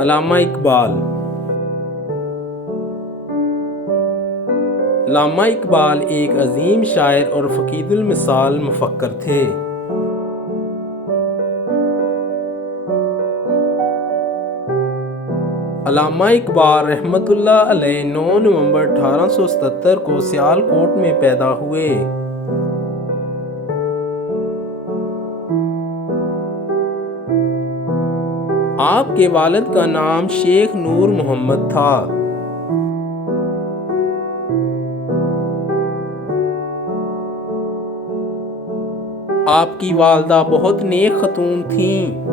علامہ اقبال۔ علامہ اقبال ایک عظیم شاعر اور فقید المثال مفکر تھے۔ علامہ اقبال رحمۃ اللہ علیہ 9 نومبر 1877 کو سیالکوٹ میں پیدا ہوئے۔ آپ کے والد کا نام شیخ نور محمد تھا۔ آپ کی والدہ بہت نیک خاتون تھیں۔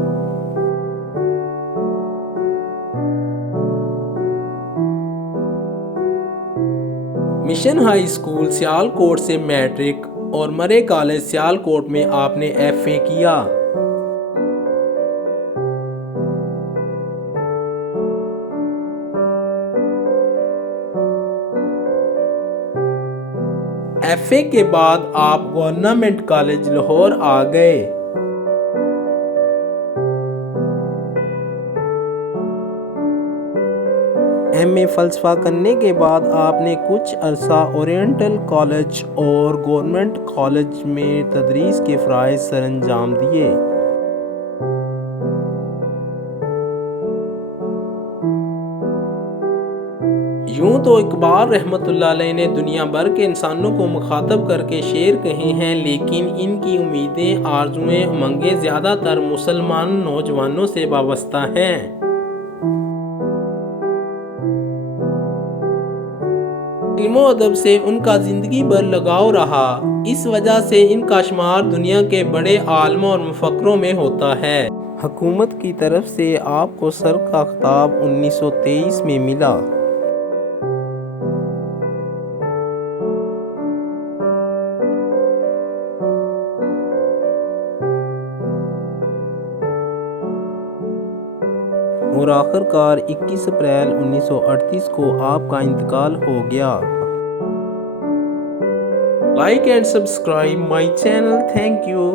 مشن ہائی اسکول سیالکوٹ سے میٹرک اور مرے کالج سیالکوٹ میں آپ نے ایف.اے. کیا۔ ایف.اے. کے بعد آپ گورنمنٹ کالج لاہور آ گئے۔ ایم.اے. فلسفہ کرنے کے بعد آپ نے کچھ عرصہ اورینٹل کالج اور گورنمنٹ کالج میں تدریس کے فرائض سر انجام دیے۔ یوں تو اقبال رحمۃ اللہ علیہ نے دنیا بھر کے انسانوں کو مخاطب کر کے شعر کہے ہیں، لیکن ان کی امیدیں، آرزوئیں، امنگیں زیادہ تر مسلمان نوجوانوں سے وابستہ ہیں۔ علم و ادب سے ان کا زندگی بھر لگاؤ رہا، اس وجہ سے ان کا شمار دنیا کے بڑے عالموں اور مفکروں میں ہوتا ہے۔ حکومت کی طرف سے آپ کو سر کا خطاب 1923 میں ملا۔ اور آخر کار 21 اپریل 1938 کو آپ کا انتقال ہو گیا۔ Like and subscribe my channel. Thank you.